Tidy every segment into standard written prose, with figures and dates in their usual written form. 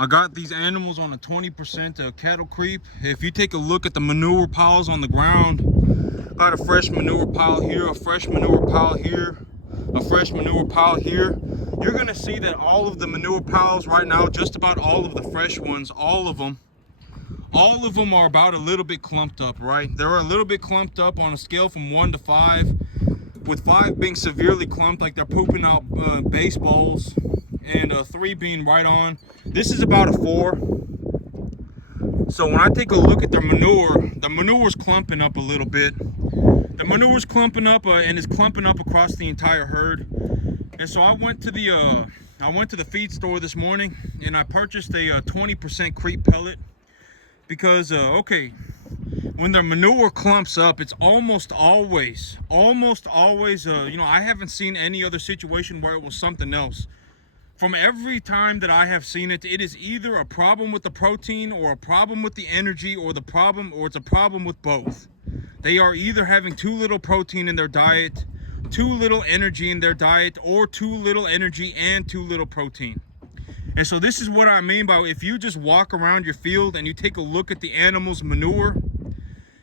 I got these animals on a 20% cattle creep. If you take a look at the manure piles on the ground, got a fresh manure pile here, a fresh manure pile here, a fresh manure pile here. You're gonna see that all of the manure piles right now, just about all of the fresh ones, all of them are about a little bit clumped up, right? They're a little bit clumped up on a scale from 1 to 5, with 5 being severely clumped, like they're pooping out baseballs, and 3 being right on. This is about a 4. So when I take a look at the manure's clumping up a little bit. The manure's clumping up and is clumping up across the entire herd. And so I went to the feed store this morning and I purchased a 20% creep pellet because okay, when the manure clumps up, it's almost always you know, I haven't seen any other situation where it was something else. From every time that I have seen it, it is either a problem with the protein or a problem with the energy, or it's a problem with both. They are either having too little protein in their diet, too little energy in their diet, or too little energy and too little protein. And so this is what I mean by, if you just walk around your field and you take a look at the animal's manure,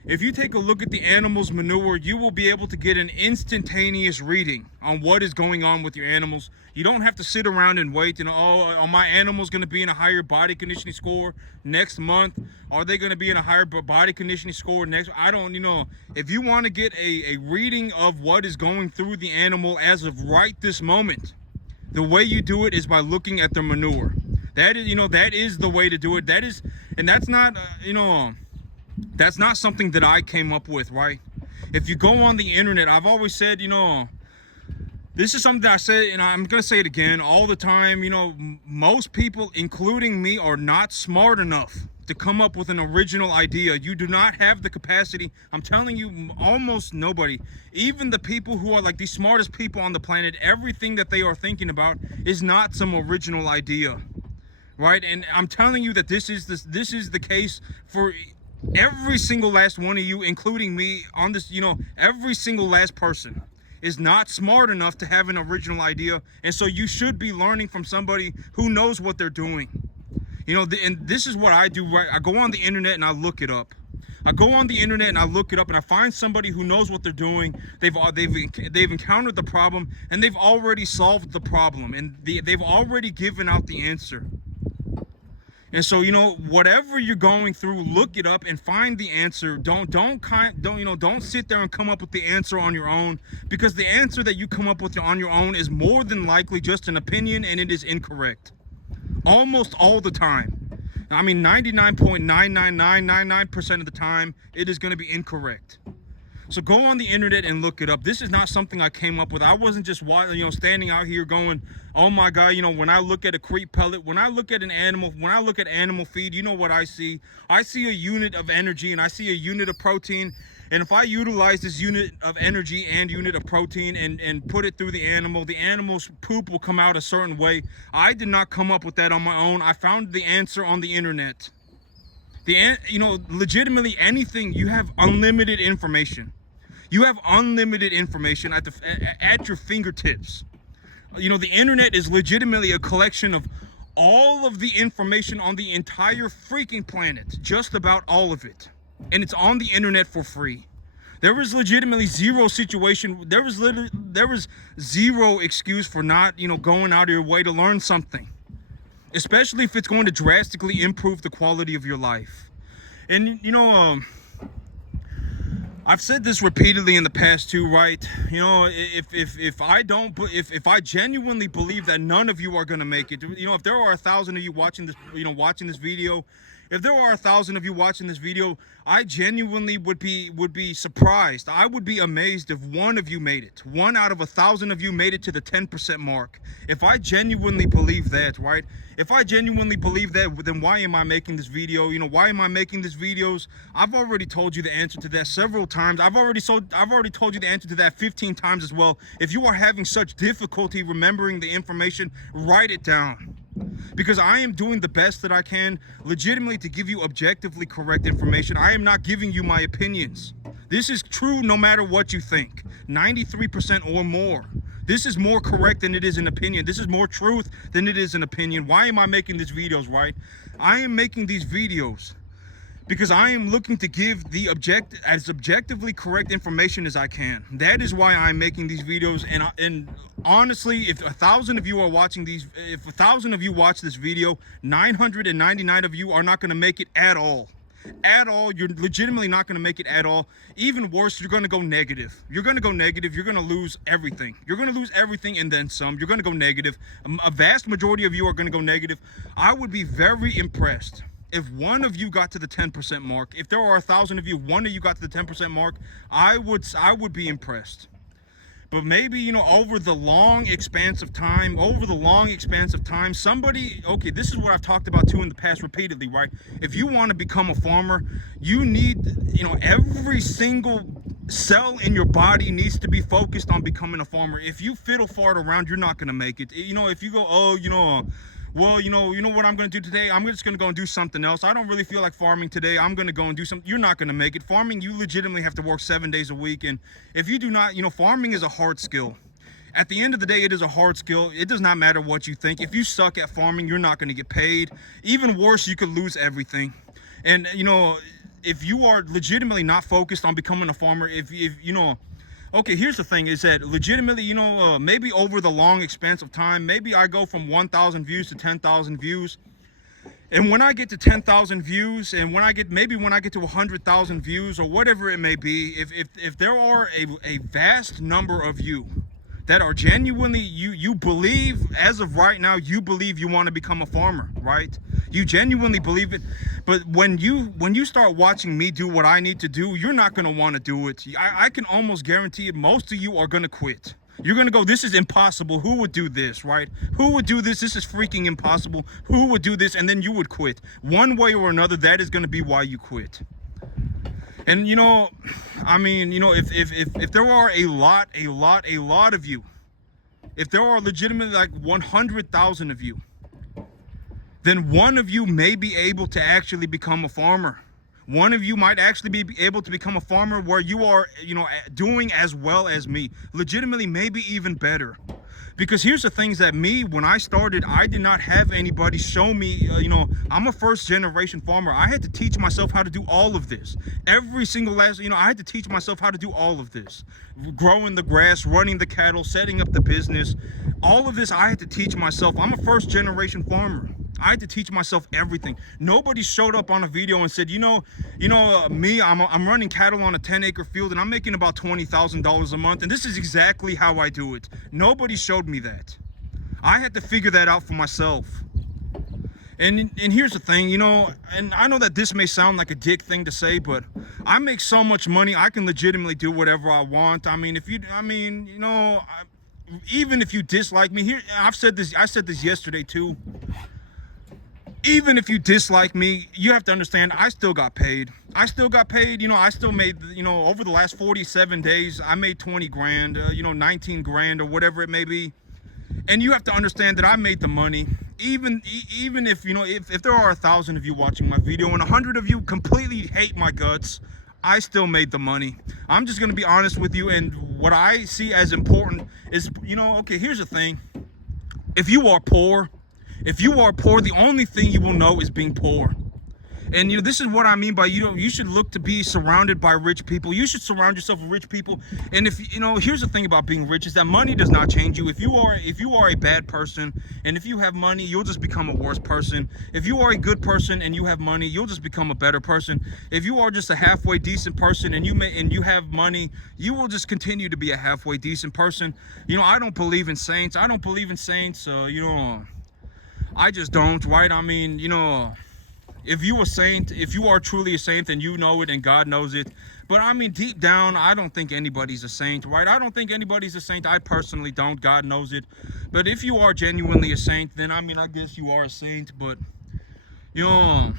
if you take a look at the animal's manure, you will be able to get an instantaneous reading on what is going on with your animals. You don't have to sit around and wait, you know, oh, are my animals going to be in a higher body conditioning score next month? Are they going to be in a higher body conditioning score next? I don't, you know, if you want to get a reading of what is going through the animal as of right this moment, the way you do it is by looking at their manure. That is, you know, that is the way to do it. That is, and that's not, you know, that's not something that I came up with, right? If you go on the internet, I've always said, you know, this is something that I say, and I'm going to say it again all the time. You know, most people, including me, are not smart enough to come up with an original idea. You do not have the capacity. I'm telling you, almost nobody, even the people who are like the smartest people on the planet, everything that they are thinking about is not some original idea, right? And I'm telling you that this is the case for every single last one of you, including me on this. You know, every single last person is not smart enough to have an original idea, and so you should be learning from somebody who knows what they're doing. You know, and this is what I do, right? I go on the internet and I look it up. I go on the internet and I look it up and I find somebody who knows what they're doing. They've encountered the problem and they've already solved the problem, and they've already given out the answer. And so, you know, whatever you're going through, look it up and find the answer. Don't sit there and come up with the answer on your own, because the answer that you come up with on your own is more than likely just an opinion, and it is incorrect. Almost all the time. I mean, 99.99999% of the time, it is going to be incorrect. So go on the internet and look it up. This is not something I came up with. I wasn't just, you know, standing out here going, oh my God, you know, when I look at a creep pellet, when I look at an animal, when I look at animal feed, you know what I see? I see a unit of energy and I see a unit of protein. And if I utilize this unit of energy and unit of protein and put it through the animal's poop will come out a certain way. I did not come up with that on my own. I found the answer on the internet. You know, legitimately anything, you have unlimited information. You have unlimited information at your fingertips. You know, the internet is legitimately a collection of all of the information on the entire freaking planet, just about all of it. And it's on the internet for free. There was legitimately zero situation. There was zero excuse for not, you know, going out of your way to learn something, especially if it's going to drastically improve the quality of your life. And, you know, I've said this repeatedly in the past too, right? You know, if I genuinely believe that none of you are going to make it, you know, if there are 1,000 of you watching this, you know, watching this video, if there are 1,000 of you watching this video, I genuinely would be surprised. I would be amazed if one of you made it. 1 out of 1,000 of you made it to the 10% mark. If I genuinely believe that, right? If I genuinely believe that, then why am I making this video? You know, why am I making these videos? I've already told you the answer to that several times. I've already told you the answer to that 15 times as well. If you are having such difficulty remembering the information, write it down. Because I am doing the best that I can legitimately to give you objectively correct information. I am not giving you my opinions. This is true no matter what you think. 93% or more. This is more correct than it is an opinion. This is more truth than it is an opinion. Why am I making these videos, right? I am making these videos because I am looking to give the as objectively correct information as I can. That is why I'm making these videos. And honestly, if 1,000 of you are watching these, if 1,000 of you watch this video, 999 of you are not going to make it at all. At all. You're legitimately not going to make it at all. Even worse, you're going to go negative. You're going to go negative. You're going to lose everything. You're going to lose everything and then some. You're going to go negative. A vast majority of you are going to go negative. I would be very impressed if one of you got to the 10% mark. If there are 1,000 of you, one of you got to the 10% mark, I would be impressed. But maybe, you know, over the long expanse of time, somebody, okay, this is what I've talked about too in the past repeatedly, right? If you want to become a farmer, you need, you know, every single cell in your body needs to be focused on becoming a farmer. If you fiddle fart around, you're not going to make it. You know, if you go, oh, you know, well, you know what I'm going to do today? I'm just going to go and do something else. I don't really feel like farming today. I'm going to go and do something. You're not going to make it. Farming, you legitimately have to work 7 days a week. And if you do not, you know, farming is a hard skill. At the end of the day, it is a hard skill. It does not matter what you think. If you suck at farming, you're not going to get paid. Even worse, you could lose everything. And, you know, if you are legitimately not focused on becoming a farmer, if you know, okay, here's the thing, is that legitimately, you know, maybe over the long expanse of time, maybe I go from 1,000 views to 10,000 views. And when I get to 10,000 views, and when I get to 100,000 views, or whatever it may be, if there are a vast number of you that are genuinely, you believe, as of right now, you believe you want to become a farmer, right? You genuinely believe it. But when you start watching me do what I need to do, you're not going to want to do it. I can almost guarantee it. Most of you are going to quit. You're going to go, this is impossible. Who would do this, right? Who would do this? This is freaking impossible. Who would do this? And then you would quit. One way or another, that is going to be why you quit. And, you know, I mean, you know, if there are a lot of you, if there are legitimately like 100,000 of you, then one of you may be able to actually become a farmer. One of you might actually be able to become a farmer where you are, you know, doing as well as me. Legitimately, maybe even better. Because here's the things that when I started, I did not have anybody show me, you know, I'm a first generation farmer. I had to teach myself how to do all of this. Every single last, you know, I had to teach myself how to do all of this. Growing the grass, running the cattle, setting up the business. All of this I had to teach myself. I'm a first generation farmer. I had to teach myself everything. Nobody showed up on a video and said, me, I'm running cattle on a 10-acre field and I'm making about $20,000 a month. And this is exactly how I do it. Nobody showed me that. I had to figure that out for myself. And here's the thing, you know, and I know that this may sound like a dick thing to say, but I make so much money, I can legitimately do whatever I want. I mean, even if you dislike me, here, I said this yesterday too. Even if you dislike me, you have to understand, I still got paid. You know, I still made, you know, over the last 47 days, I made 20 grand, 19 grand or whatever it may be. And you have to understand that I made the money. Even if, you know, if there are 1,000 of you watching my video and 100 of you completely hate my guts, I still made the money. I'm just going to be honest with you. And what I see as important is, you know, okay, here's the thing. If you are poor, the only thing you will know is being poor. And, you know, this is what I mean by, you should look to be surrounded by rich people. You should surround yourself with rich people. And if, you know, here's the thing about being rich is that money does not change you. If you are a bad person and if you have money, you'll just become a worse person. If you are a good person and you have money, you'll just become a better person. If you are just a halfway decent person and you have money, you will just continue to be a halfway decent person. You know, I don't believe in saints. I just don't, right? I mean, you know, if you are truly a saint, then you know it and God knows it. But I mean, deep down, I don't think anybody's a saint, right? I don't think anybody's a saint. I personally don't. God knows it. But if you are genuinely a saint, then I mean, I guess you are a saint. But, you know,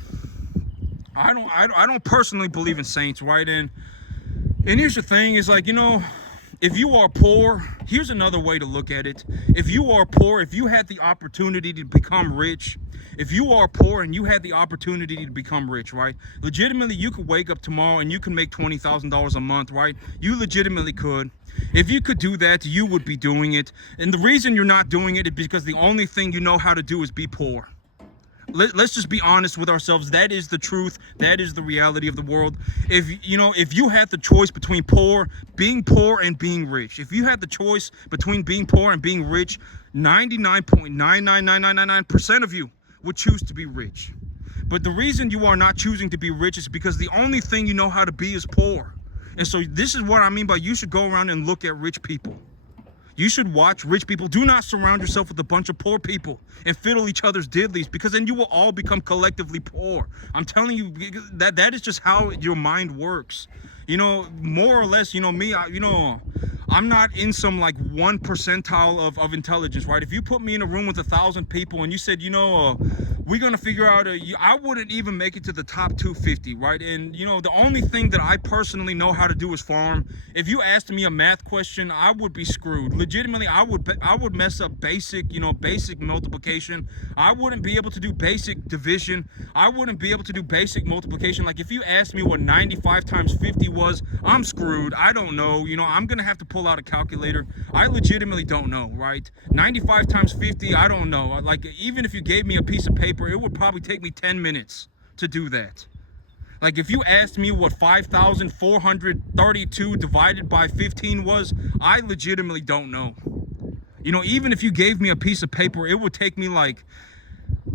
I don't personally believe in saints, right? And here's the thing is, like, you know, If you are poor, here's another way to look at it. If you are poor, if you had the opportunity to become rich, if you are poor and you had the opportunity to become rich, right? Legitimately, you could wake up tomorrow and you can make $20,000 a month, right? You legitimately could. If you could do that, you would be doing it. And the reason you're not doing it is because the only thing you know how to do is be poor. Let's just be honest with ourselves. That is the truth. That is the reality of the world. If you had the choice between being poor and being rich, if you had the choice between being poor and being rich, 99.99999% of you would choose to be rich. But the reason you are not choosing to be rich is because the only thing you know how to be is poor. And so this is what I mean by you should go around and look at rich people. You should watch rich people. Do not surround yourself with a bunch of poor people and fiddle each other's diddlies, because then you will all become collectively poor. I'm telling you, that is just how your mind works. You know, more or less, you know, me, I'm not in some like 1 percentile of intelligence, right? If you put me in a room with 1,000 people and you said, we're going to figure out, I wouldn't even make it to the top 250, right? And, the only thing that I personally know how to do is farm. If you asked me a math question, I would be screwed. Legitimately, I would mess up basic multiplication. I wouldn't be able to do basic division. I wouldn't be able to do basic multiplication. Like if you asked me what 95 times 50 was, I'm screwed. I don't know. I'm going to have to pull out a calculator. I legitimately don't know, right? 95 times 50, I don't know. Like even if you gave me a piece of paper, it would probably take me 10 minutes to do that. Like if you asked me what 5,432 divided by 15 was, I legitimately don't know. Even if you gave me a piece of paper, it would take me like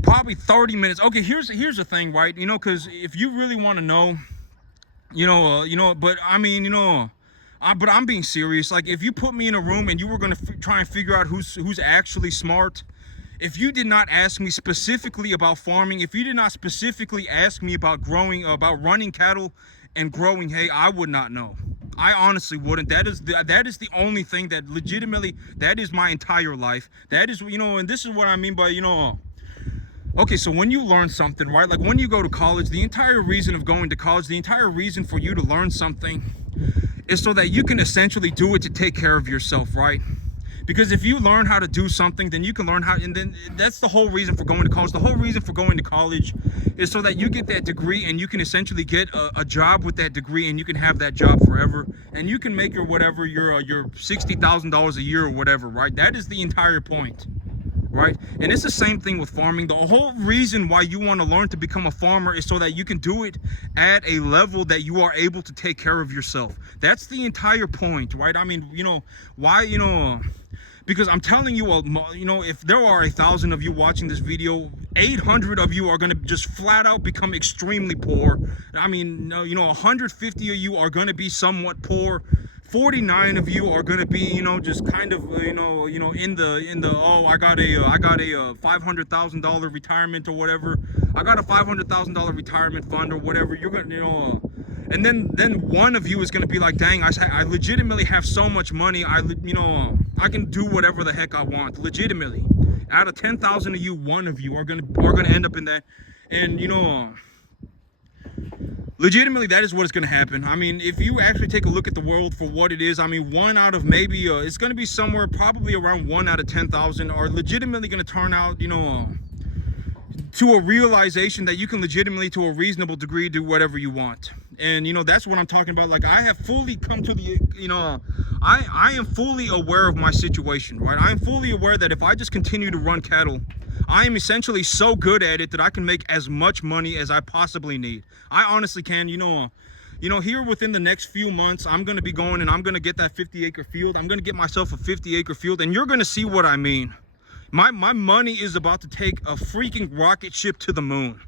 probably 30 minutes. Okay, here's the thing, right? Because if you really want to know, but I mean, but I'm being serious. Like if you put me in a room and you were going to try and figure out who's actually smart, if you did not ask me specifically about farming, if you did not specifically ask me about running cattle and growing hay, I would not know. I honestly wouldn't. That is the only thing that legitimately, that is my entire life. That is, and this is what I mean by, okay, so when you learn something, right? Like when you go to college, the entire reason of going to college, the entire reason for you to learn something is so that you can essentially do it to take care of yourself, right? Because if you learn how to do something, then you can learn how, and then that's the whole reason for going to college. The whole reason for going to college is so that you get that degree and you can essentially get a job with that degree, and you can have that job forever, and you can make your $60,000 a year or whatever, right? That is the entire point, right? And it's the same thing with farming. The whole reason why you want to learn to become a farmer is so that you can do it at a level that you are able to take care of yourself. That's the entire point, right? I mean, why, because I'm telling you, if there are 1,000 of you watching this video, 800 of you are going to just flat out become extremely poor. I mean, 150 of you are going to be somewhat poor. 49 of you are going to be, just kind of, in the I got a $500,000 retirement or whatever. I got a $500,000 retirement fund or whatever. You're going to, and then one of you is going to be like, dang, I legitimately have so much money. I can do whatever the heck I want. Legitimately, out of 10,000 of you, one of you are going to end up in that. And legitimately, that is what is going to happen. I mean, if you actually take a look at the world for what it is, I mean, one out of maybe, it's going to be somewhere probably around 1 out of 10,000 are legitimately going to turn out, to a realization that you can legitimately, to a reasonable degree, do whatever you want. And, that's what I'm talking about. Like, I have fully come to the, I am fully aware of my situation, right? I am fully aware that if I just continue to run cattle, I am essentially so good at it that I can make as much money as I possibly need. I honestly can. Here within the next few months, I'm going to be going and I'm going to get that 50-acre field. I'm going to get myself a 50-acre field, and you're going to see what I mean. My money is about to take a freaking rocket ship to the moon.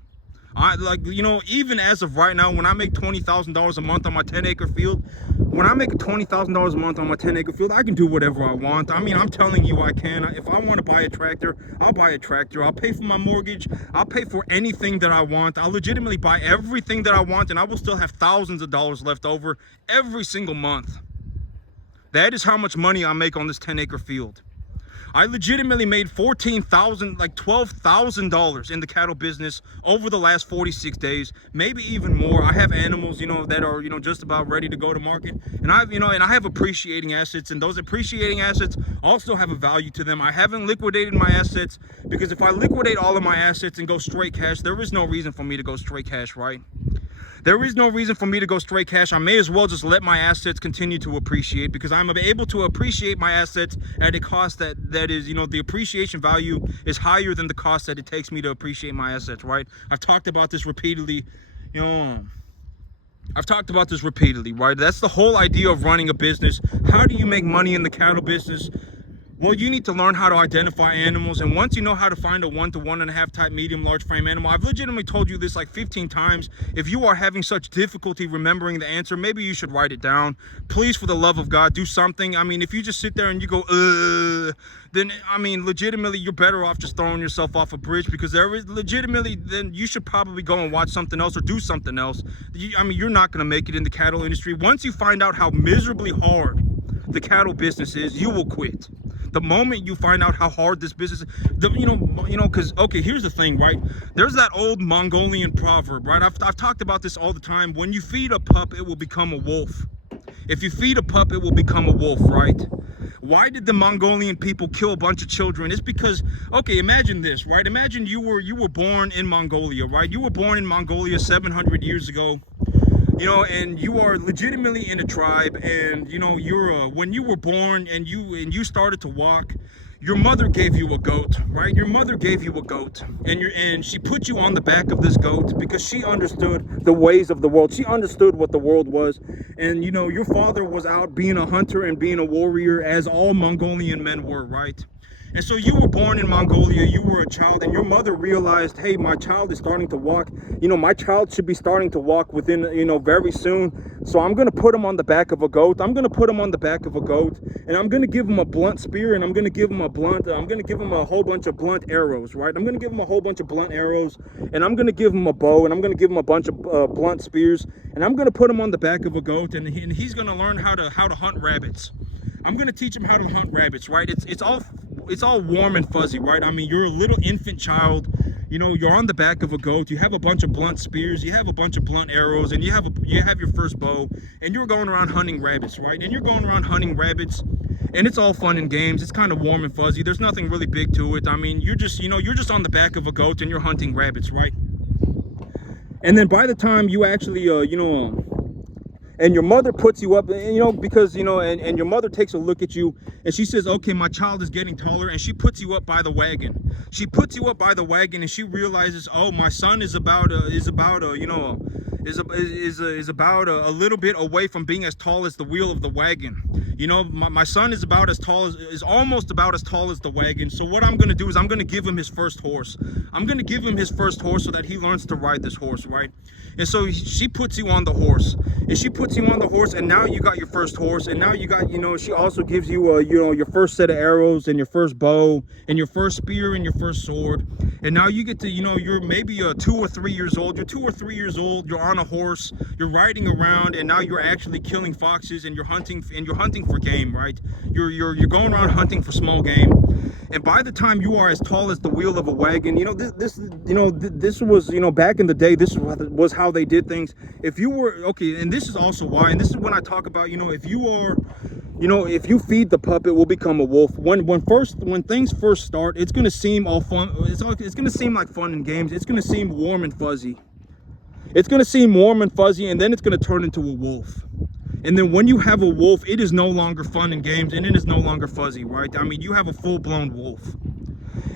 Even as of right now, when I make $20,000 a month on my 10-acre field, when I make $20,000 a month on my 10-acre field, I can do whatever I want. I mean, I'm telling you, I can. If I want to buy a tractor, I'll buy a tractor. I'll pay for my mortgage. I'll pay for anything that I want. I'll legitimately buy everything that I want, and I will still have thousands of dollars left over every single month. That is how much money I make on this 10-acre field. I legitimately made $14,000, like $12,000 in the cattle business over the last 46 days, maybe even more. I have animals, you know, that are, you know, just about ready to go to market. And I have appreciating assets, and those appreciating assets also have a value to them. I haven't liquidated my assets, because if I liquidate all of my assets and go straight cash, there is no reason for me to go straight cash, right? There is no reason for me to go straight cash. I may as well just let my assets continue to appreciate, because I'm able to appreciate my assets at a cost that is, you know, the appreciation value is higher than the cost that it takes me to appreciate my assets, right? I've talked about this repeatedly, you know. I've talked about this repeatedly, right? That's the whole idea of running a business. How do you make money in the cattle business? Well, you need to learn how to identify animals, and once you know how to find a 1 to 1.5 type medium large frame animal, I've legitimately told you this like 15 times. If you are having such difficulty remembering the answer, maybe you should write it down. Please, for the love of God, do something. I mean, if you just sit there and you go, then, I mean, legitimately, you're better off just throwing yourself off a bridge, because there is legitimately, then you should probably go and watch something else or do something else. I mean, you're not going to make it in the cattle industry. Once you find out how miserably hard the cattle business is, you will quit. The moment you find out how hard this business is, you know, because, okay, here's the thing, right? There's that old Mongolian proverb, right? I've talked about this all the time. When you feed a pup, it will become a wolf. If you feed a pup, it will become a wolf, right? Why did the Mongolian people kill a bunch of children? It's because, okay, imagine this, right? Imagine you were born in Mongolia, right? You were born in Mongolia 700 years ago. You know, and you are legitimately in a tribe, and you know, when you were born and you started to walk, your mother gave you a goat, right? Your mother gave you a goat, and she put you on the back of this goat because she understood the ways of the world. She understood what the world was. And you know, your father was out being a hunter and being a warrior, as all Mongolian men were, right? And so you were born in Mongolia, you were a child, and your mother realized, hey, my child is starting to walk. You know, my child should be starting to walk within, you know, very soon. So I'm going to put him on the back of a goat. I'm going to put him on the back of a goat, and I'm going to give him a blunt spear, and I'm going to give him a whole bunch of blunt arrows, right? I'm going to give him a whole bunch of blunt arrows, and I'm going to give him a bow, and I'm going to give him a bunch of blunt spears, and I'm going to put him on the back of a goat, and he's going to learn how to hunt rabbits. I'm going to teach him how to hunt rabbits, right? It's all warm and fuzzy, right? I mean, you're a little infant child, you know, you're on the back of a goat, you have a bunch of blunt spears, you have a bunch of blunt arrows, and you have your first bow, and you're going around hunting rabbits, right? And you're going around hunting rabbits, and it's all fun and games. It's kind of warm and fuzzy. There's nothing really big to it. I mean, you're just on the back of a goat and you're hunting rabbits, right? And then by the time you actually, and your mother puts you up, you know, because, you know, and your mother takes a look at you and she says, okay, my child is getting taller, and she puts you up by the wagon. She puts you up by the wagon, and she realizes, oh, my son is about a little bit away from being as tall as the wheel of the wagon. You know, my son is almost about as tall as the wagon. So what I'm going to do is I'm going to give him his first horse. I'm going to give him his first horse so that he learns to ride this horse, right? And so she puts you on the horse, and now you got your first horse, and now you got, you know, she also gives you your first set of arrows and your first bow and your first spear and your first sword. And now you get to, you know, you're maybe 2 or 3 years old. You're 2 or 3 years old. You're on a horse. You're riding around, and now you're actually killing foxes, and you're hunting for game, right? You're going around hunting for small game. And by the time you are as tall as the wheel of a wagon, you know, this was, you know, back in the day, this was how they did things. If you were, okay, and this is also why, and this is when I talk about, you know, if you feed the pup, it will become a wolf. When things first start, it's going to seem all fun. It's going to seem like fun and games. It's going to seem warm and fuzzy. It's going to seem warm and fuzzy, and then it's going to turn into a wolf. And then when you have a wolf, it is no longer fun and games, and it is no longer fuzzy, right? I mean, you have a full-blown wolf.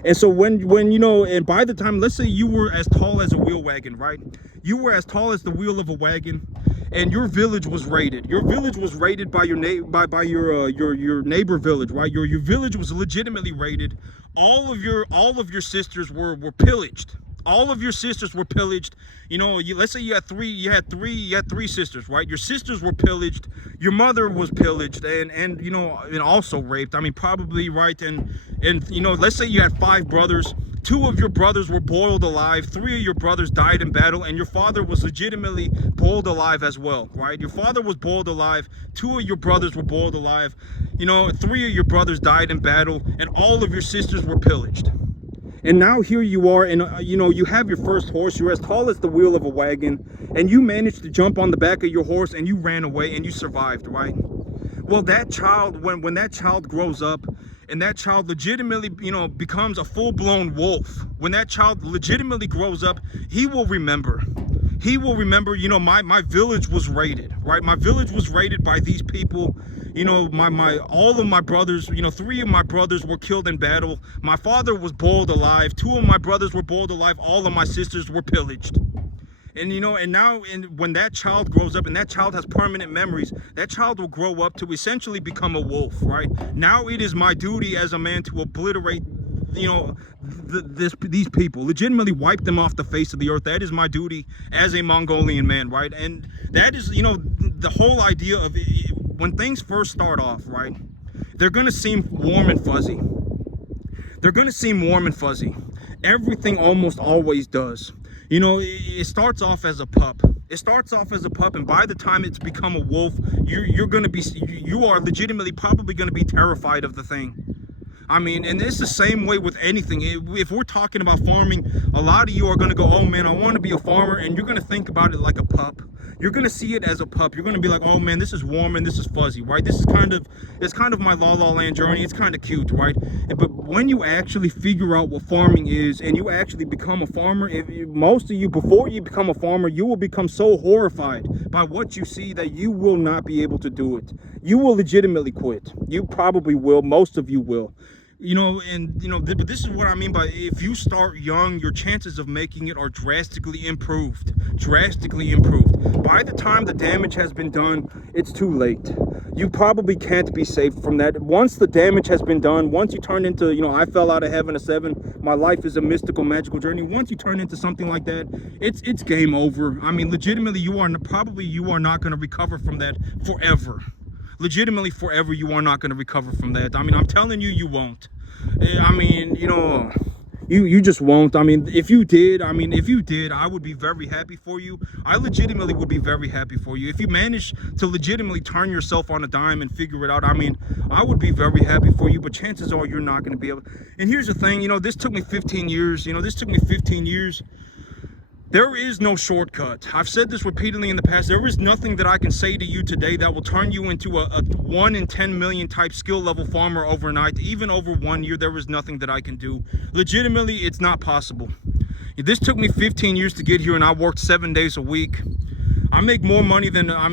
And so when you know, and by the time, let's say you were as tall as a wheel wagon, right? You were as tall as the wheel of a wagon, and your village was raided. Your village was raided by your neighbor village, right? Your village was legitimately raided. All of your sisters were pillaged. All of your sisters were pillaged. You know, let's say you had three sisters, right? Your sisters were pillaged. Your mother was pillaged, and you know, and also raped. I mean, probably, right? And you know, let's say you had 5 brothers. 2 of your brothers were boiled alive, 3 of your brothers died in battle, and your father was legitimately boiled alive as well, right? Your father was boiled alive, 2 of your brothers were boiled alive, 3 of your brothers died in battle, and all of your sisters were pillaged. And now here you are, and you have your first horse, you're as tall as the wheel of a wagon, and you managed to jump on the back of your horse and you ran away and you survived, right? Well, that child, when that child grows up and that child legitimately, becomes a full-blown wolf, when that child legitimately grows up, he will remember, my village was raided, right? My village was raided by these people. All of my brothers, 3 of my brothers were killed in battle. My father was boiled alive. 2 of my brothers were boiled alive. All of my sisters were pillaged. And when that child grows up and that child has permanent memories, that child will grow up to essentially become a wolf, right? Now it is my duty as a man to obliterate, these people, legitimately wipe them off the face of the earth. That is my duty as a Mongolian man, right? And that is, the whole idea of when things first start off, right? They're going to seem warm and fuzzy. Everything almost always does. It starts off as a pup. And by the time it's become a wolf, you are legitimately probably going to be terrified of the thing. I mean, and it's the same way with anything. If we're talking about farming, a lot of you are going to go, oh man, I want to be a farmer, and you're going to think about it like a pup. You're going to see it as a pup. You're going to be like, oh man, this is warm and this is fuzzy, right? It's kind of my La La Land journey. It's kind of cute, right? But when you actually figure out what farming is and you actually become a farmer, most of you, before you become a farmer, you will become so horrified by what you see that you will not be able to do it. You will legitimately quit. You probably will. Most of you will. But this is what I mean by, if you start young, your chances of making it are drastically improved. By the time the damage has been done, it's too late. You probably can't be saved from that. Once the damage has been done, once you turn into, I fell out of heaven at 7, my life is a mystical, magical journey. Once you turn into something like that, it's game over. I mean, legitimately, you are not going to recover from that forever. Legitimately forever, you are not going to recover from that. I mean, I'm telling you, you won't. I mean, you just won't. I mean, if you did, I would be very happy for you. I legitimately would be very happy for you. If you manage to legitimately turn yourself on a dime and figure it out, I mean, I would be very happy for you, but chances are you're not going to be able. And here's the thing, this took me 15 years. There is no shortcut. I've said this repeatedly in the past. There is nothing that I can say to you today that will turn you into a 1 in 10 million type skill level farmer overnight. Even over 1 year, there is nothing that I can do. Legitimately, it's not possible. This took me 15 years to get here, and I worked 7 days a week. I make more money than, I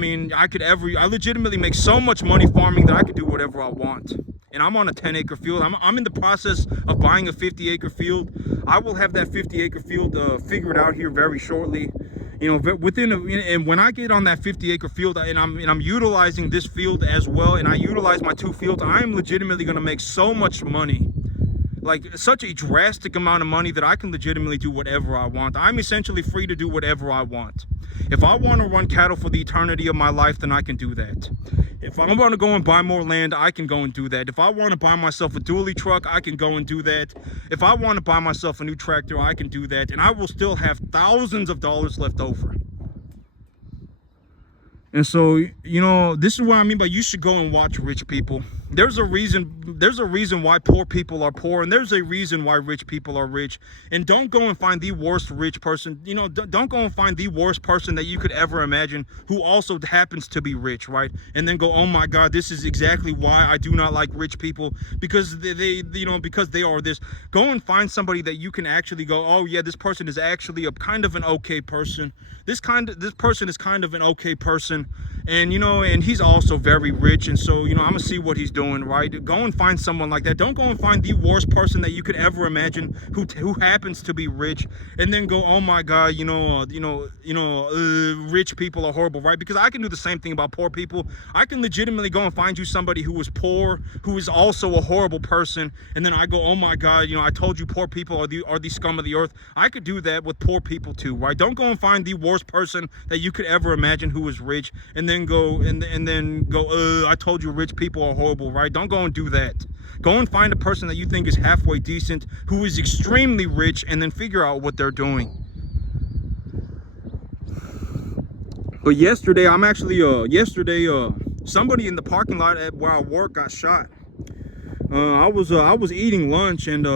legitimately make so much money farming that I could do whatever I want. And I'm on a 10-acre field. I'm in the process of buying a 50-acre field. I will have that 50-acre field figured out here very shortly. And when I get on that 50-acre field and I'm utilizing this field as well, and I utilize my 2 fields, I am legitimately going to make so much money. Like, such a drastic amount of money that I can legitimately do whatever I want. I'm essentially free to do whatever I want. If I want to run cattle for the eternity of my life, then I can do that. If I want to go and buy more land, I can go and do that. If I want to buy myself a dually truck, I can go and do that. If I want to buy myself a new tractor, I can do that. And I will still have thousands of dollars left over. And so, this is what I mean by you should go and watch rich people. There's a reason why poor people are poor, and there's a reason why rich people are rich. And don't go and find the worst rich person. Don't go and find the worst person that you could ever imagine who also happens to be rich, right? And then go, oh my God, this is exactly why I do not like rich people, because because they are this. Go and find somebody that you can actually go, oh yeah, this person is actually a kind of an okay person. This person is kind of an okay person, and and he's also very rich, and so I'm gonna see what he's doing, right? Go and find someone like that. Don't go and find the worst person that you could ever imagine who happens to be rich, and then go, oh my God, rich people are horrible, right? Because I can do the same thing about poor people. I can legitimately go and find you somebody who is poor, who is also a horrible person, and then I go, oh my God, I told you poor people are the scum of the earth. I could do that with poor people too, right? Don't go and find the worst person that you could ever imagine who is rich, and then go I told you rich people are horrible, right? Don't go and do that. Go and find a person that you think is halfway decent, who is extremely rich, and then figure out what they're doing. But yesterday, somebody in the parking lot at where I work got shot. I was eating lunch, and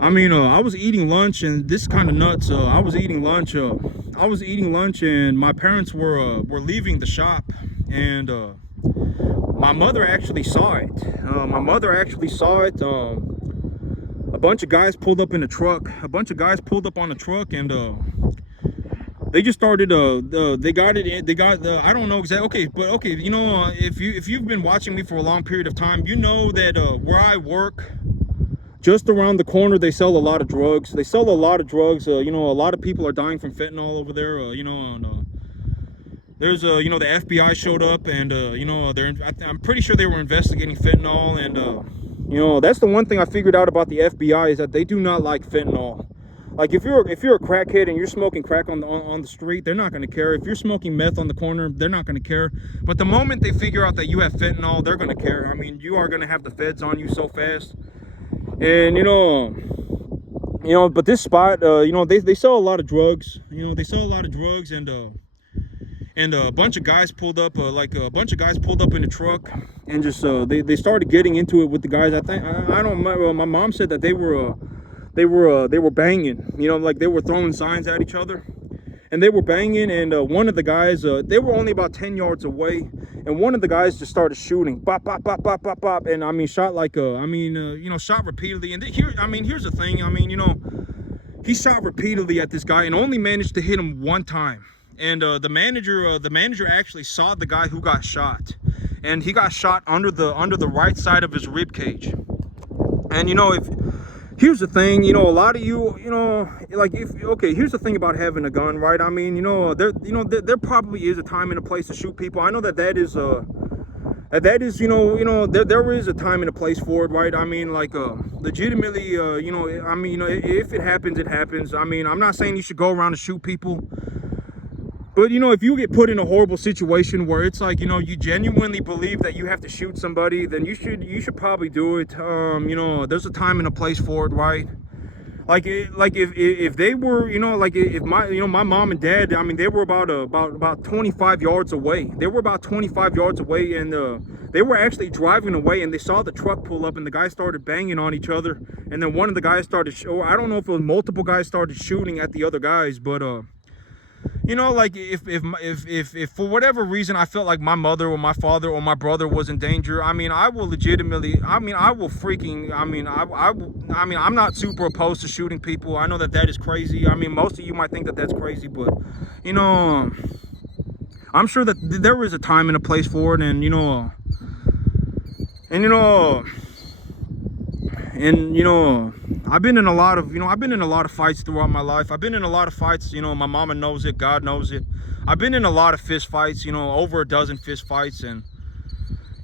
I was eating lunch, and this is kind of nuts. I was eating lunch, and my parents were leaving the shop, and my mother actually saw it. A bunch of guys pulled up in a truck. A bunch of guys pulled up on a truck, and they just started. They got it. They got the. I don't know exactly. Okay, but okay. You know, if you've been watching me for a long period of time, you know that where I work, just around the corner, they sell a lot of drugs. You know, a lot of people are dying from fentanyl over there. You know, there's you know, the FBI showed up, and you know, I'm pretty sure they were investigating fentanyl, and you know, that's the one thing I figured out about the FBI, is that they do not like fentanyl. Like, if you're a crackhead and you're smoking crack on the street, they're not going to care. If you're smoking meth on the corner, they're not going to care. But the moment they figure out that you have fentanyl, they're going to care. I mean, you are going to have the feds on you so fast. And you know, but this spot, you know, they sell a lot of drugs. You know, they sell a lot of drugs, and a bunch of guys pulled up, in a truck, and just they started getting into it with the guys. I don't know. My mom said that they were banging. You know, like, they were throwing signs at each other, and they were banging. And one of the guys, they were only about 10 yards away, and one of the guys just started shooting, bop, bop, bop, bop, bop, bop, and I mean, shot like you know, shot repeatedly. And here's the thing. I mean, you know, he shot repeatedly at this guy and only managed to hit him one time. And the manager actually saw the guy who got shot, and he got shot under the right side of his rib cage. And you know, here's the thing, you know, a lot of you know, like, here's the thing about having a gun, right? I mean, you know, there probably is a time and a place to shoot people. I know that is you know, there is a time and a place for it, right? I mean, like, legitimately, you know, I mean, you know, if it happens, it happens. I mean, I'm not saying you should go around and shoot people, but you know, if you get put in a horrible situation where it's like, you know, you genuinely believe that you have to shoot somebody, then you should probably do it. You know, there's a time and a place for it, right? Like if they were, you know, like, if my mom and dad, I mean, they were about 25 yards away. They were about 25 yards away, and they were actually driving away, and they saw the truck pull up, and the guys started banging on each other, and then one of the guys started, or I don't know if it was multiple guys started shooting at the other guys, but you know, like, if for whatever reason I felt like my mother or my father or my brother was in danger, I mean, I'm not super opposed to shooting people. I know that is crazy. I mean, most of you might think that that's crazy, but you know, I'm sure that there is a time and a place for it, and you know, I've been in a lot of fights throughout my life. I've been in a lot of fights, you know, my mama knows it, God knows it. I've been in a lot of fist fights, you know, over a dozen fist fights, and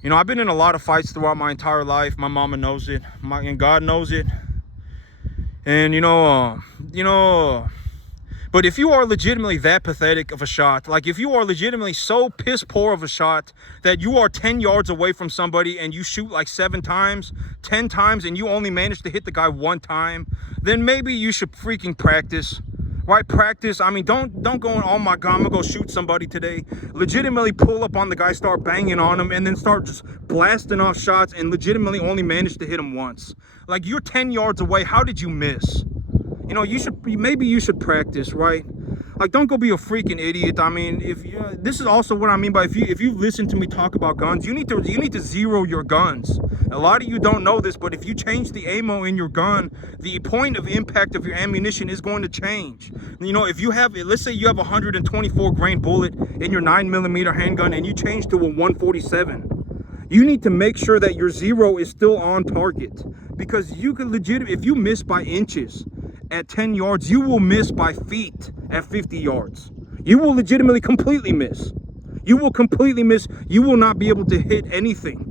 you know, I've been in a lot of fights throughout my entire life. My mama knows it, and God knows it. And you know, but if you are legitimately that pathetic of a shot, like, if you are legitimately so piss poor of a shot that you are 10 yards away from somebody and you shoot like 7 times, 10 times, and you only manage to hit the guy 1 time, then maybe you should freaking practice, right? Practice. I mean, don't go in, oh my God, I'm gonna go shoot somebody today. Legitimately pull up on the guy, start banging on him, and then start just blasting off shots, and legitimately only manage to hit him once. Like, you're 10 yards away. How did you miss? You know, maybe you should practice, right? Like, don't go be a freaking idiot. I mean, this is also what I mean by, if you listen to me talk about guns, you need to zero your guns. A lot of you don't know this, but if you change the ammo in your gun, the point of impact of your ammunition is going to change. You know, if you have, let's say you have a 124 grain bullet in your 9mm handgun, and you change to a 147, you need to make sure that your zero is still on target, because you can if you miss by inches at 10 yards, you will miss by feet at 50 yards. You will legitimately completely miss. You will completely miss. You will not be able to hit anything.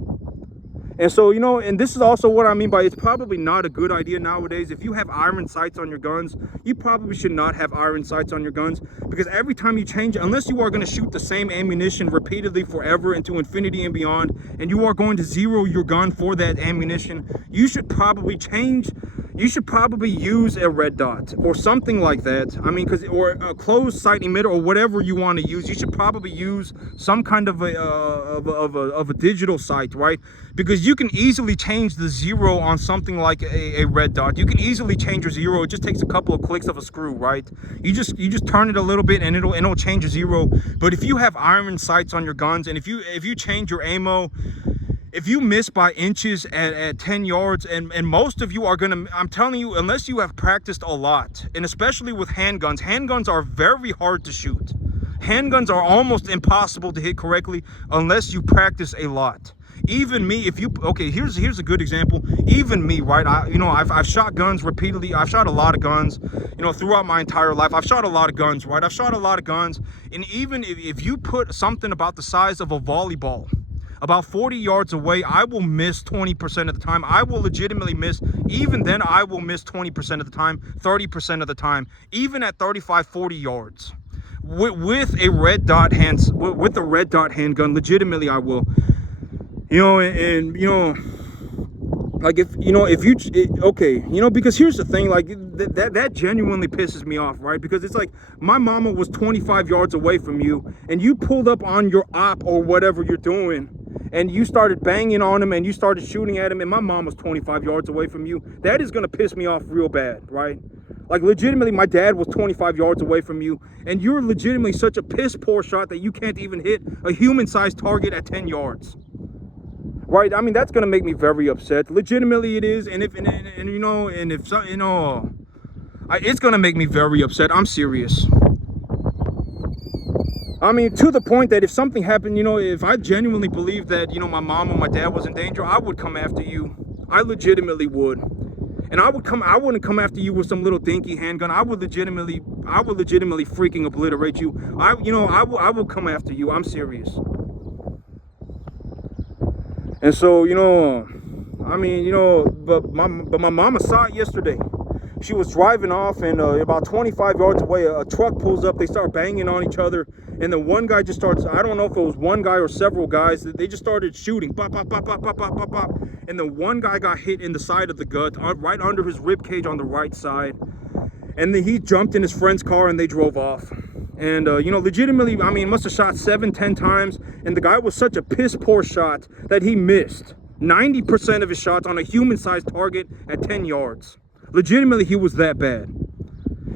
And so, you know, and this is also what I mean by it's probably not a good idea nowadays. If you have iron sights on your guns, you probably should not have iron sights on your guns, because every time you change, unless you are going to shoot the same ammunition repeatedly forever into infinity and beyond, and you are going to zero your gun for that ammunition, you should probably change. You should probably use a red dot or something like that. I mean, or a closed sight emitter or whatever you want to use. You should probably use some kind of a digital sight, right? Because you can easily change the zero on something like a red dot. You can easily change your zero. It just takes a couple of clicks of a screw, right? You just turn it a little bit and it'll change a zero. But if you have iron sights on your guns, and if you change your ammo, if you miss by inches at 10 yards, and most of you are gonna, I'm telling you, unless you have practiced a lot, and especially with handguns are very hard to shoot. Handguns are almost impossible to hit correctly unless you practice a lot. Even me, okay, here's a good example. Even me, right? I've shot guns repeatedly. I've shot a lot of guns, you know, throughout my entire life. I've shot a lot of guns, right? I've shot a lot of guns, and even if you put something about the size of a volleyball about 40 yards away, I will miss 20% of the time. I will legitimately miss. Even then, I will miss 20% of the time, 30% of the time, even at 35, 40 yards. With a red dot handgun, legitimately I will. You know, and you know, like okay, you know, because here's the thing, like that genuinely pisses me off, right? Because it's like my mama was 25 yards away from you, and you pulled up on your op or whatever you're doing, and you started banging on him and you started shooting at him, and my mom was 25 yards away from you. That is gonna piss me off real bad, right? Like legitimately, my dad was 25 yards away from you, and you're legitimately such a piss poor shot that you can't even hit a human-sized target at 10 yards. Right? I mean, that's gonna make me very upset. Legitimately, it is. And it's gonna make me very upset. I'm serious. I mean, to the point that if something happened, you know, if I genuinely believed that, you know, my mom or my dad was in danger, I would come after you. I legitimately would. And I wouldn't come after you with some little dinky handgun. I would legitimately freaking obliterate you. I will come after you. I'm serious. And so, you know, I mean, you know, but my mama saw it yesterday. She was driving off, and about 25 yards away, a truck pulls up. They start banging on each other, and then one guy just starts, I don't know if it was one guy or several guys, they just started shooting. Pop, pop, pop, pop, pop, pop, pop, pop. And then one guy got hit in the side of the gut, right under his rib cage on the right side. And then he jumped in his friend's car, and they drove off. And, you know, legitimately, I mean, must have shot 7-10 times. And the guy was such a piss poor shot that he missed 90% of his shots on a human-sized target at 10 yards. Legitimately, he was that bad.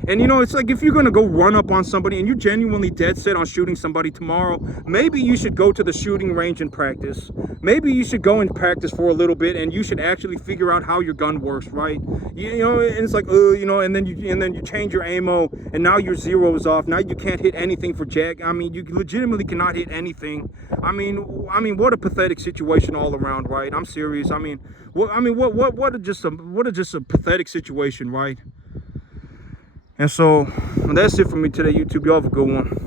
And, you know, it's like if you're going to go run up on somebody and you're genuinely dead set on shooting somebody tomorrow, maybe you should go to the shooting range and practice. Maybe you should go and practice for a little bit, and you should actually figure out how your gun works, right? You know, and it's like, you know, and then you change your ammo, and now your zero's off. Now you can't hit anything for jack. I mean, you legitimately cannot hit anything. I mean, what a pathetic situation all around, right? I'm serious. I mean, what a just a pathetic situation, right? And so that's it for me today, YouTube. Y'all have a good one.